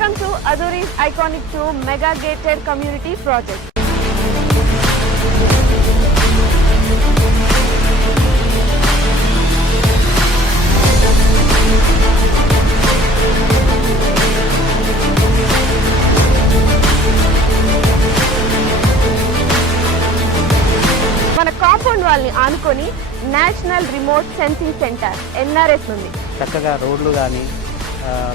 Welcome to Aduri's Iconic 2 Mega Gated Community Project. మన compound వాల్ని ఆనుకొని national remote sensing centre NRS ఉంది. చక్కగా రోడ్లు కానీ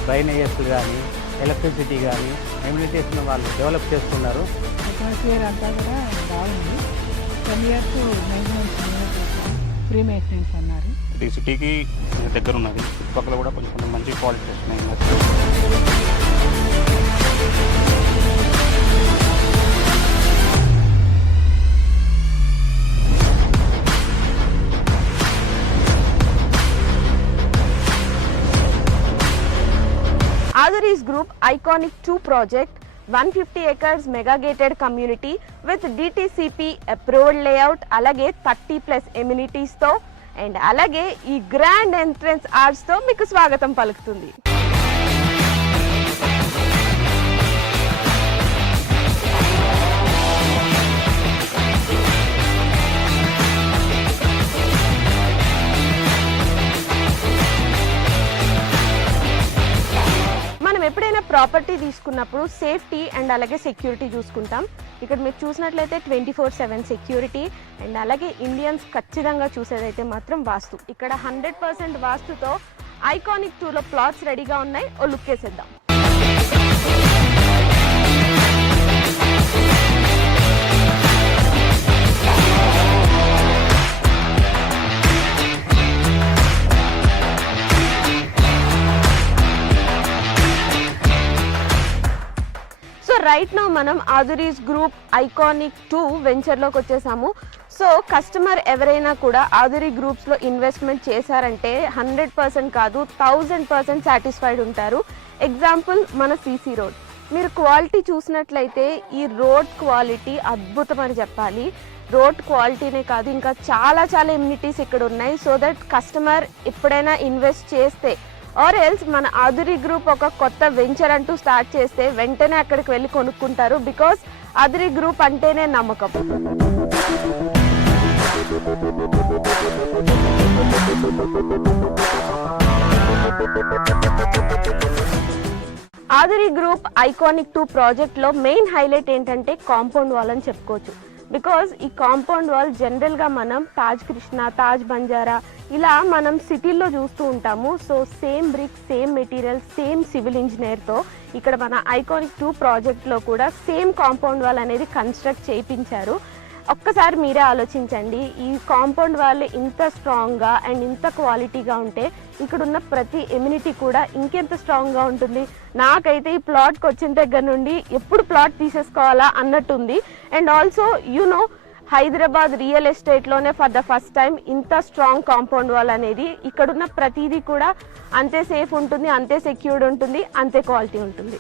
డ్రైనేజెస్ కానీ ఎలక్ట్రిసిటీ కానీ ఎమ్యూనిటీస్ను వాళ్ళు డెవలప్ చేస్తున్నారు. అట్మాస్ఫియర్ అంతా కూడా బాగుంది. 10 years మెయింటెనెన్స్ ఫ్రీ మెయింటెనెన్స్ అన్నారు. ఇది సిటీకి దగ్గర ఉన్నది. చుట్టుపక్కల కూడా కొంచెం మంచి క్వాలిటీ వస్తున్నాయి. Aduri's Group Iconic 2 project 150 acres mega gated community with DTCP approved layout alage 30+ amenities తో అండ్ అలాగే ఈ గ్రాండ్ ఎంట్రన్స్ ఆర్చ్ తో మీకు స్వాగతం పలుకుతుంది. ఎప్పుడైనా ప్రాపర్టీ తీసుకున్నప్పుడు సేఫ్టీ అండ్ అలాగే సెక్యూరిటీ చూసుకుంటాం. ఇక్కడ మీరు చూసినట్లయితే 24/7 సెక్యూరిటీ అండ్ అలాగే ఇండియన్స్ ఖచ్చితంగా చూసేదైతే మాత్రం వాస్తు. ఇక్కడ 100% వాస్తుతో ఐకానిక్ 2లో ప్లాట్స్ రెడీగా ఉన్నాయి. ఓ లుక్ వేసేద్దాం. రైట్ నౌ మనం ఆదురీస్ గ్రూప్ ఐకానిక్ 2 వెంచర్లోకి వచ్చేసాము. సో కస్టమర్ ఎవరైనా కూడా ఆదురీ గ్రూప్స్లో ఇన్వెస్ట్మెంట్ చేశారంటే 100% కాదు 1000% సాటిస్ఫైడ్ ఉంటారు. ఎగ్జాంపుల్ మన CC రోడ్. మీరు క్వాలిటీ చూసినట్లయితే ఈ రోడ్ క్వాలిటీ అద్భుతం అని చెప్పాలి. రోడ్ క్వాలిటీనే కాదు ఇంకా చాలా ఎమ్యూనిటీస్ ఇక్కడ ఉన్నాయి. సో దట్ కస్టమర్ ఎప్పుడైనా ఇన్వెస్ట్ చేస్తే ఆర్ ఎల్స్ మన ఆదురీ గ్రూప్ ఒక కొత్త వెంచర్ అంటూ స్టార్ట్ చేస్తే వెంటనే అక్కడికి వెళ్ళి కొనుక్కుంటారు. బికాస్ ఆదురీ గ్రూప్ అంటేనే నమ్మకం. ఆదురీ గ్రూప్ ఐకానిక్ 2 ప్రాజెక్ట్లో మెయిన్ హైలైట్ ఏంటంటే కాంపౌండ్ వాల్ అని చెప్పుకోవచ్చు. బికాజ్ ఈ కాంపౌండ్ వాల్ జనరల్గా మనం తాజ్ కృష్ణ, తాజ్ బంజారా ఇలా మనం సిటీల్లో చూస్తూ ఉంటాము. So same brick, same material, same civil ఇంజనీర్తో ఇక్కడ మన ఐకానిక్ 2 ప్రాజెక్ట్లో కూడా సేమ్ కాంపౌండ్ వాల్ అనేది కన్స్ట్రక్ట్ చేయించారు. ఒక్కసారి మీరే ఆలోచించండి, ఈ కాంపౌండ్ వాల్ ఇంత స్ట్రాంగ్గా అండ్ ఇంత క్వాలిటీగా ఉంటే ఇక్కడున్న ప్రతి ఎమ్యూనిటీ కూడా ఇంకెంత స్ట్రాంగ్గా ఉంటుంది. నాకైతే ఈ ప్లాట్కి వచ్చిన దగ్గర నుండి ఎప్పుడు ప్లాట్ తీసేసుకోవాలా అన్నట్టుంది. And also you know Hyderabad real ఎస్టేట్లోనే ఫర్ ద ఫస్ట్ టైం ఇంత స్ట్రాంగ్ కాంపౌండ్ వాల్ అనేది ఇక్కడున్న ప్రతిదీ కూడా అంతే సేఫ్ ఉంటుంది, అంతే సెక్యూర్డ్ ఉంటుంది, అంతే క్వాలిటీ ఉంటుంది.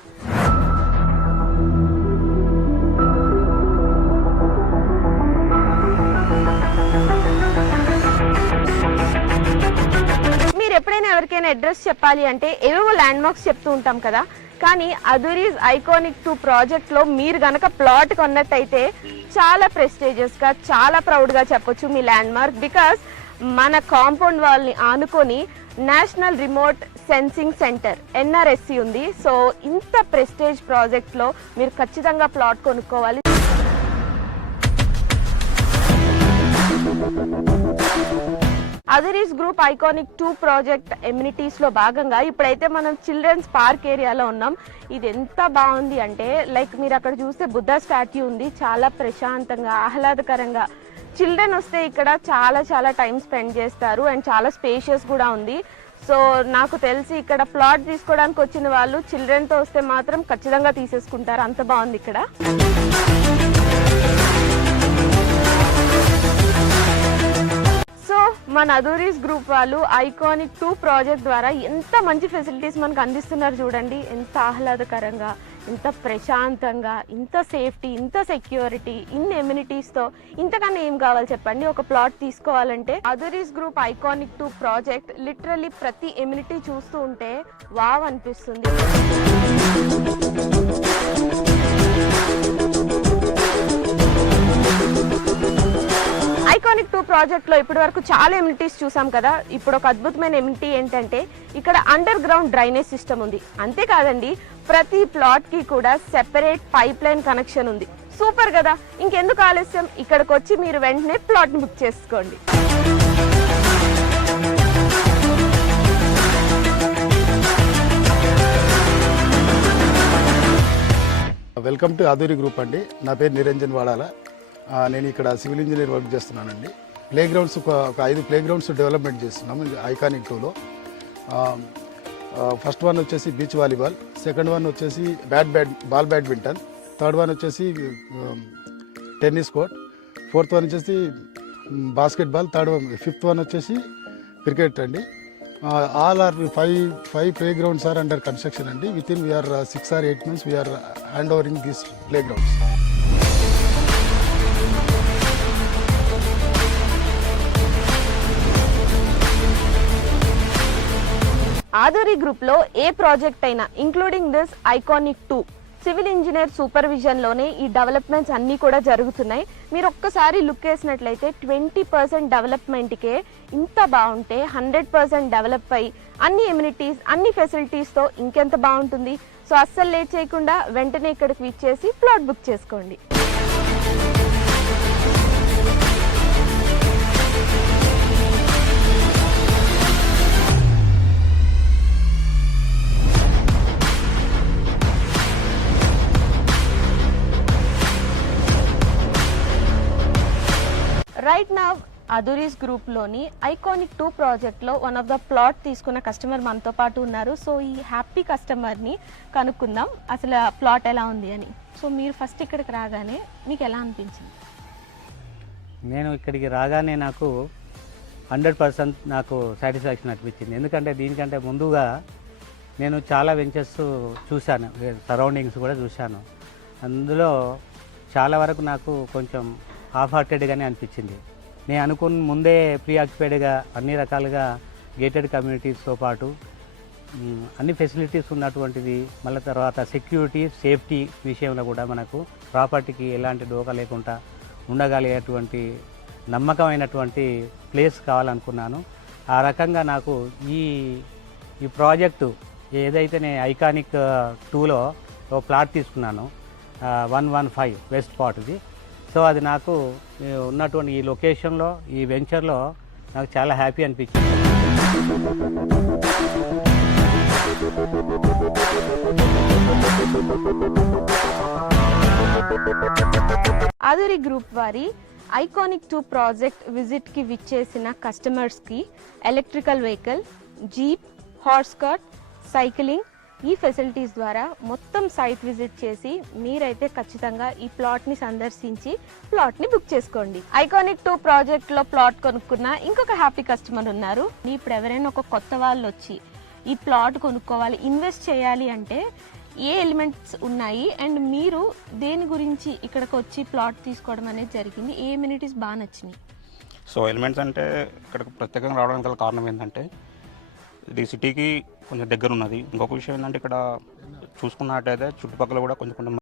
ఎప్పుడైనా ఎవరికైనా అడ్రస్ చెప్పాలి అంటే ఏవేవో ల్యాండ్ మార్క్స్ చెప్తూ ఉంటాం కదా, కానీ అదురీస్ ఐకానిక్ 2 ప్రాజెక్ట్లో మీరు గనక ప్లాట్ కొన్నట్టయితే చాలా ప్రెస్టీజియస్గా చాలా ప్రౌడ్గా చెప్పొచ్చు మీ ల్యాండ్ మార్క్. బికాస్ మన కాంపౌండ్ వాల్ని ఆనుకొని national remote sensing centre NRSC ఉంది. సో ఇంత ప్రెస్టేజ్ ప్రాజెక్ట్లో మీరు ఖచ్చితంగా ప్లాట్ కొనుక్కోవాలి. అదురీస్ గ్రూప్ ఐకానిక్ 2 ప్రాజెక్ట్ ఎమ్యూనిటీస్లో భాగంగా ఇప్పుడైతే మనం చిల్డ్రన్స్ పార్క్ ఏరియాలో ఉన్నాం. ఇది ఎంత బాగుంది అంటే లైక్ మీరు అక్కడ చూస్తే బుద్ధ స్టాట్యూ ఉంది. చాలా ప్రశాంతంగా ఆహ్లాదకరంగా చిల్డ్రన్ వస్తే ఇక్కడ చాలా టైం స్పెండ్ చేస్తారు అండ్ చాలా స్పేషియస్ కూడా ఉంది. సో నాకు తెలిసి ఇక్కడ ప్లాట్ తీసుకోవడానికి వచ్చిన వాళ్ళు చిల్డ్రన్తో వస్తే మాత్రం ఖచ్చితంగా తీసేసుకుంటారు. అంత బాగుంది ఇక్కడ. సో మన అదురీస్ గ్రూప్ వాళ్ళు ఐకానిక్ 2 ప్రాజెక్ట్ ద్వారా ఎంత మంచి ఫెసిలిటీస్ మనకు అందిస్తున్నారు చూడండి. ఎంత ఆహ్లాదకరంగా ఇంత ప్రశాంతంగా, ఇంత సేఫ్టీ, ఇంత సెక్యూరిటీ, ఇన్ని ఎమ్యూనిటీస్తో ఇంతకన్నా ఏం కావాలి చెప్పండి. ఒక ప్లాట్ తీసుకోవాలంటే అదురీస్ గ్రూప్ ఐకానిక్ 2 ప్రాజెక్ట్ లిటరల్లీ ప్రతి ఎమ్యూనిటీ చూస్తూ ఉంటే వావ్ అనిపిస్తుంది. ఐకానిక్ 2 ప్రాజెక్ట్లో ఇప్పటి వరకు చాలా ఎమ్యూనిటీస్ చూసాం కదా. ఇప్పుడు ఒక అద్భుతమైన ఎమ్యూనిటీ ఏంటంటే ఇక్కడ అండర్ గ్రౌండ్ డ్రైనేజ్ సిస్టమ్ ఉంది. అంతేకాదండి, ప్రతి ప్లాట్కి కూడా సెపరేట్ పైప్ లైన్ కనెక్షన్ ఉంది. సూపర్ కదా. ఇంకెందుకు ఆలస్యం, ఇక్కడికి వచ్చి మీరు వెంటనే ప్లాట్ని బుక్ చేసుకోండి. వెల్కమ్ టు ఆధురి గ్రూప్ అండి. నా పేరు నిరంజన్ వాడాల. నేను ఇక్కడ సివిల్ ఇంజనీర్ వర్క్ చేస్తున్నానండి. ప్లే గ్రౌండ్స్ ఒక 5 ప్లే గ్రౌండ్స్ డెవలప్మెంట్ చేస్తున్నాము ఐకానిక్ 2లో. ఫస్ట్ వన్ వచ్చేసి బీచ్ వాలీబాల్, సెకండ్ వన్ వచ్చేసి బాల్ బ్యాడ్మింటన్, థర్డ్ వన్ వచ్చేసి టెన్నిస్ కోర్ట్, ఫోర్త్ వన్ వచ్చేసి బాస్కెట్బాల్, ఫిఫ్త్ వన్ వచ్చేసి క్రికెట్ అండి. All are 5 play grounds are under construction అండి. Within we are 6 or 8 months we are hand overing these play grounds. Aduri గ్రూప్లో ఏ project అయినా including this iconic 2 civil engineer సూపర్విజన్లోనే ఈ developments అన్నీ కూడా జరుగుతున్నాయి. మీరు ఒక్కసారి లుక్ వేసినట్లయితే 20% డెవలప్మెంట్కే ఇంత బాగుంటే 100% డెవలప్ అయ్యి అన్ని ఎమ్యూనిటీస్, అన్ని ఫెసిలిటీస్తో ఇంకెంత బాగుంటుంది. సో అస్సలు లేట్ చేయకుండా వెంటనే ఇక్కడికి విచ్చేసి ప్లాట్ బుక్ చేసుకోండి. రైట్ నవ్ అదురీస్ గ్రూప్లోని ఐకానిక్ 2 ప్రాజెక్ట్లో వన్ ఆఫ్ ద ప్లాట్ తీసుకున్న కస్టమర్ మనతో పాటు ఉన్నారు. సో ఈ హ్యాపీ కస్టమర్ని కనుక్కుందాం అసలు ప్లాట్ ఎలా ఉంది అని. సో మీరు ఫస్ట్ ఇక్కడికి రాగానే మీకు ఎలా అనిపించింది? నేను ఇక్కడికి రాగానే నాకు 100% నాకు సాటిస్ఫాక్షన్ అనిపించింది. ఎందుకంటే దీనికంటే ముందుగా నేను చాలా వెంచర్స్ చూశాను, సరౌండింగ్స్ కూడా చూశాను. అందులో చాలా వరకు నాకు కొంచెం హాఫ్ హార్టెడ్గానే అనిపించింది. నేను అనుకున్న ముందే ప్రీ ఆక్యుపైడ్గా అన్ని రకాలుగా గేటెడ్ కమ్యూనిటీస్తో పాటు అన్ని ఫెసిలిటీస్ ఉన్నటువంటిది, మళ్ళీ తర్వాత సెక్యూరిటీ, సేఫ్టీ విషయంలో కూడా మనకు ప్రాపర్టీకి ఎలాంటి డోకా లేకుండా ఉండగలిగేటువంటి నమ్మకమైనటువంటి ప్లేస్ కావాలనుకున్నాను. ఆ రకంగా నాకు ఈ ప్రాజెక్టు ఏదైతే నేను ఐకానిక్ 2లో ఒక ప్లాట్ తీసుకున్నాను 115 వెస్ట్ పాట్ది. సో అది నాకు ఉన్నటువంటి ఈ లొకేషన్లో, ఈ వెంచర్లో నాకు చాలా హ్యాపీ అనిపించింది. ఆధురి గ్రూప్ వారి ఐకానిక్ 2 ప్రాజెక్ట్ విజిట్కి విచ్చేసిన కస్టమర్స్కి electrical vehicle, jeep, horse cart, cycling ఈ ఫెసిలిటీస్ ద్వారా మొత్తం సైట్ విజిట్ చేసి మీరైతే ఖచ్చితంగా ఈ ప్లాట్ని సందర్శించి ప్లాట్ని బుక్ చేసుకోండి. ఐకానిక్ 2 ప్రాజెక్ట్లో ప్లాట్ కొనుక్కున్న ఇంకొక హ్యాపీ కస్టమర్ ఉన్నారు. ఇప్పుడు ఎవరైనా ఒక కొత్త వాళ్ళు వచ్చి ఈ ప్లాట్ కొనుక్కోవాలి, ఇన్వెస్ట్ చేయాలి అంటే ఏ ఎలిమెంట్స్ ఉన్నాయి అండ్ మీరు దేని గురించి ఇక్కడికి వచ్చి ప్లాట్ తీసుకోవడం అనేది జరిగింది? ఏ ఎమ్యూనిటీస్ బాగా నచ్చినాయి? సో ఎలిమెంట్స్ అంటే ఇక్కడికి ప్రత్యేకంగా రావడానికి గల కారణం ఏంటంటే ఇది సిటీకి కొంచెం దగ్గర ఉన్నది. ఇంకొక విషయం ఏంటంటే ఇక్కడ చూసుకున్నట్టయితే చుట్టుపక్కల కూడా కొంచెం